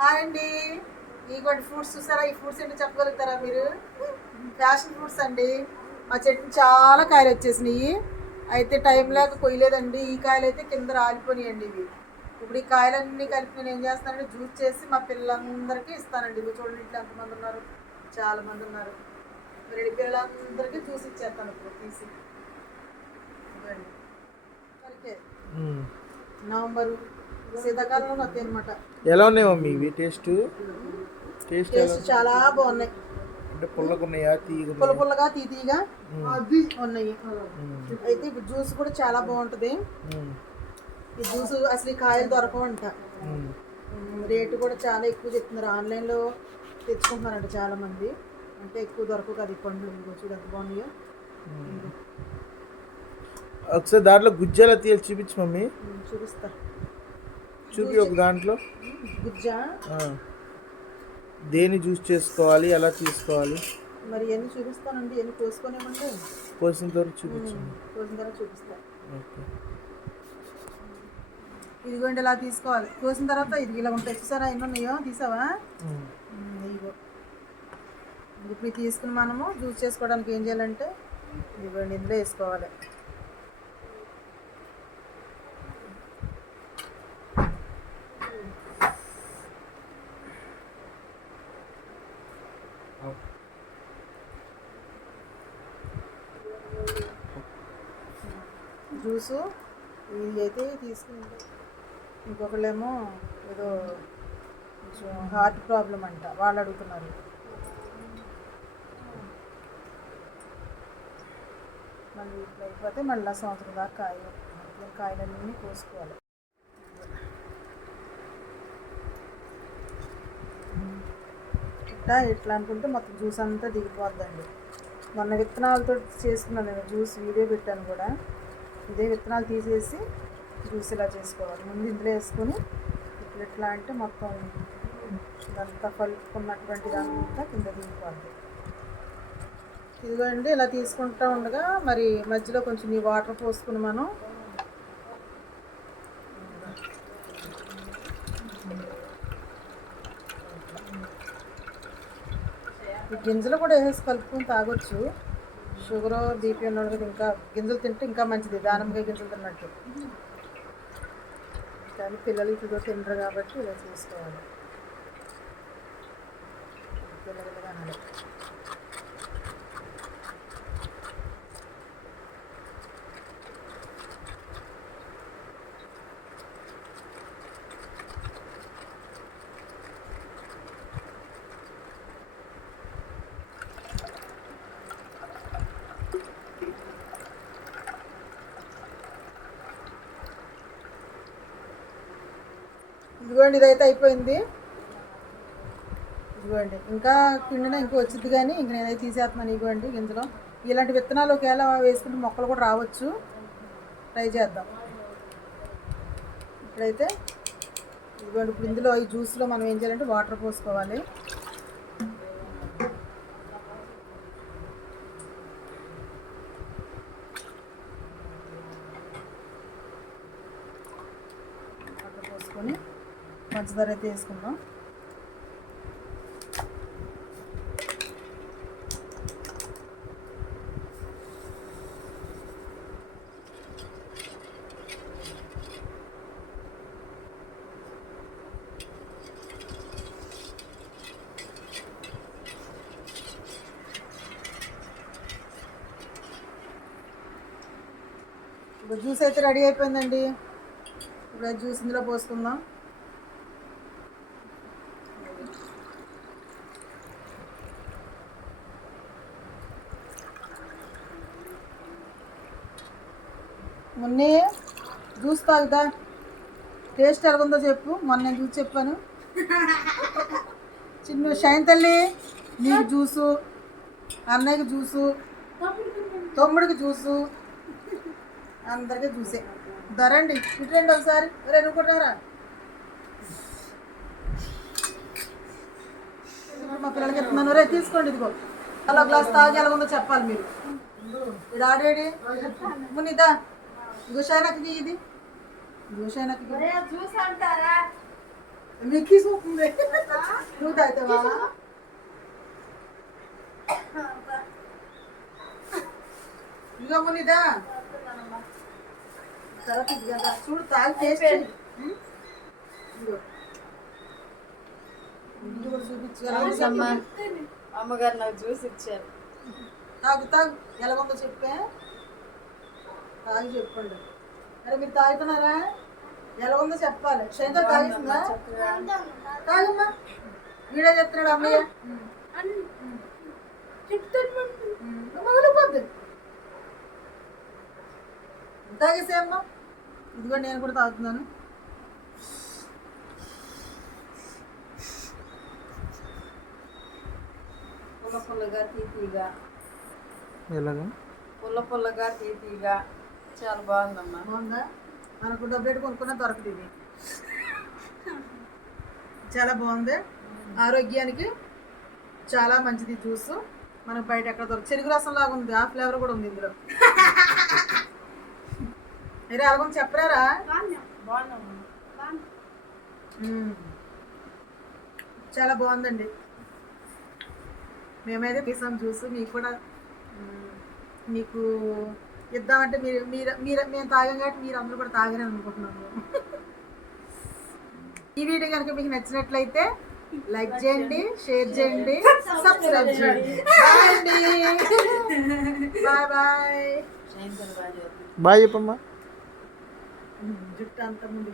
Hi అండి. ఇగోండి fruits చూసారా? ఈ ఫ్రూట్స్ ఏంటో చెప్పగలుగుతారా మీరు? ఫ్యాషన్ ఫ్రూట్స్ అండి. మా చెట్టు చాలా కాయలు వచ్చేసినాయి. అయితే టైం లేక కొయ్యలేదండి. ఈ కాయలు అయితే కింద రాలిపోయినాయండి ఇవి. ఇప్పుడు ఈ కాయలన్నీ కలిపి నేను ఏం చేస్తానంటే జ్యూస్ చేసి మా పిల్లలందరికీ ఇస్తానండి. ఇవి చూడండి ఇంట్లో ఎంతమంది ఉన్నారు? చాలా మంది ఉన్నారు. మరి పిల్లలందరికీ జ్యూస్ ఇచ్చేస్తాను ఇప్పుడు తీసి. నవంబరు. శీతాకాలంలో వస్తాయి అనమాట ఎలా ఉన్నాయి మమ్మీ ఇవి? టేస్ట్? టేస్ట్ టేస్ట్ చాలా బాగున్నాయి. అంటే పుల్లగున్నాయా పుల్ల తీగున్నాయా పుల్లగా తీతీగా ఉన్నాయి. అయితే ఇప్పుడు జ్యూస్ కూడా చాలా బాగుంటుంది. ఈ జ్యూస్ అసలు ఈ కాయలు దొరకవంట. రేటు కూడా చాలా ఎక్కువ చెప్తున్నారు. ఆన్లైన్లో తెచ్చుకుంటున్నారంట చాలా మంది అంటే ఎక్కువ దొరకవు కదా ఈ పండ్లు. చూడు ఎంత బాగున్నాయో. ఒకసారి దాంట్లో గుజ్జాల తీయాలి చూపించు మమ్మీ. చూపిస్తా. చూపి ఒక దాంట్లో? గుజ్జా. దేని జ్యూస్ చేసుకోవాలి? ఎలా తీసుకోవాలి? మరి ఇవన్నీ చూపిస్తానండి? ఇవన్నీ కోసుకొనేమంటే కోసిన తర్వాత చూపించండి. కోసిన తర్వాత చూపిస్తా. ఓకే. ఇదిగోండి ఇలా తీసుకోవాలి? కోసిన తర్వాత ఇది ఇలా ఉంటాయి చూసారా? ఎన్ని ఉన్నాయో? తీసావా? ఇదిగో. ఇప్పుడు తీసుకుని మనము జ్యూస్ చేసుకోవడానికి ఏం చేయాలంటే ఇదిగోండి ఇందులో వేసుకోవాలి. జ్యూసు ఇది అయితే తీసుకుంటే. ఇంకొకళ్ళేమో ఏదో కొంచెం హార్ట్ ప్రాబ్లం అంట వాళ్ళు అడుగుతున్నారు. మళ్ళీ ఇట్లా అయిపోతే మళ్ళీ సంవత్సరం దాకా కాయ కాయలన్నీ కోసుకోవాలి. ఇట్లా ఇట్లా అనుకుంటే మొత్తం జ్యూస్ అంతా దిగిపోద్దండి. మొన్న విత్తనాలతో చేసుకున్నాను నేను జ్యూస్ వీడియో పెట్టాను కూడా. ఇదే విత్తనాలు తీసేసి జ్యూస్ ఇలా చేసుకోవాలి. ముందు ఇందులో వేసుకొని ఇట్లా ఇట్లా అంటే మొత్తం ఇదంతా కలుపుకున్నటువంటి దాంతా కింద దిగిపోద్ది. ఇదిగోండి ఇలా తీసుకుంటా ఉండగా మరి మధ్యలో కొంచెం ఈ వాటర్ పోసుకుని మనం ఈ గింజలు కూడా వేసేసి కలుపుకొని తాగొచ్చు. షుగర్ బీపీ ఉన్నవాళ్ళు ఇంకా గింజలు తింటే ఇంకా మంచిది. దానిమ్మకాయ గింజలు తిన్నట్టు. కానీ పిల్లలు ఇప్పుడు తినరు కాబట్టి ఇలా చేసుకోవాలి. పిల్లలుగా ఇదిగోండి ఇదైతే అయిపోయింది. ఇదిగోండి ఇంకా పిండిన ఇంకో వచ్చింది కానీ ఇంక నేనైతే తీసేస్తున్నాను ఇదిగోండి గింజలో. ఇలాంటి విత్తనాలు ఒకవేళ వేసుకుంటే మొక్కలు కూడా రావచ్చు. ట్రై చేద్దాం. ఇప్పుడైతే ఇదిగోండి ఇప్పుడు ఇందులో ఈ జ్యూస్లో మనం ఏం చేయాలంటే వాటర్ పోసుకోవాలి వాటర్ పోసుకొని పంచదార అయితే వేసుకుందాం. ఇప్పుడు జ్యూస్ అయితే రెడీ అయిపోయిందండి. ఇప్పుడు జ్యూస్ ఇందులో పోసుకుందాం. మొన్నే జ్యూస్ తాగుతా. టేస్ట్ ఎలాగుందో చెప్పు. మొన్న నేను జ్యూస్ చెప్పాను. చిన్న షైన్ తల్లి నీకు జ్యూసు అన్నయ్యకి జ్యూసు తమ్ముడికి జ్యూసు అందరికీ జ్యూసే. ధరండి ఇటురండి ఒకసారి. రే నువ్వు మా పిల్లలకి ఎత్తున్నాను రే తీసుకోండి ఇదిగో. అలా గ్లాస్ తాగి ఎలాగుందో ఉందో చెప్పాలి మీరు. ఇది ఆడేడి? మునిదా. ఇదిగో షైనకి ఇది ఇదిగో షైనకి జ్యూస్ అంటారా? మిక్కీ సూపుంది నువ్వు తాగుతావా ఇదిగో మునిదా తర్వాత ఇది కదా. చూడు తాగి టేస్ట్ కూడా చూపించగలరా అమ్మగారు నాకు జ్యూస్ ఇచ్చారు. తాగు తాగు. ఎలాగుందో చెప్పే. తాగి చెప్పండి అరే మీరు తాగుతున్నారా? ఎలాగుందో చెప్పాలి. శంకర్ తాగిస్తుందా తాగమ్మా. వీడియో చెప్తున్నాడు అమ్మయ్య. మగలిపోద్ది తాగేసే అమ్మా. ఇదిగో నేను కూడా తాగుతున్నాను. పుల్ల పుల్లగా తీతీగా ఎలాగా? పుల్ల పుల్లగా తీతీగా చాలా బాగుందమ్మా. బాగుందా? మనకు డబ్బు పెట్టి కొనుక్కున్నా దొరకదు ఇది. చాలా బాగుంది. ఆరోగ్యానికి చాలా మంచిది జ్యూస్. మనకు బయట ఎక్కడ దొరకదు చెరుకు రసం లాగా ఉంది. ఆ ఫ్లేవర్ కూడా ఉంది ఇందులో. మీరు అలాగని చెప్పరారా. చాలా బాగుందండి. మేమైతే తీసాం జ్యూస్. మీకు కూడా మీకు ఇద్దామంటే మీరు మీరు మీరు మేము తాగాం కాబట్టి మీరు అందరూ కూడా తాగని అనుకుంటున్నాము ఈ వీడియో కనుక మీకు నచ్చినట్లయితే లైక్ చేయండి షేర్ చేయండి సబ్స్క్రైబ్ చేయండి. బాయ్ అండి బాయ్ బాయ్ చెప్పమ్మా. జుట్టు అంత ముందు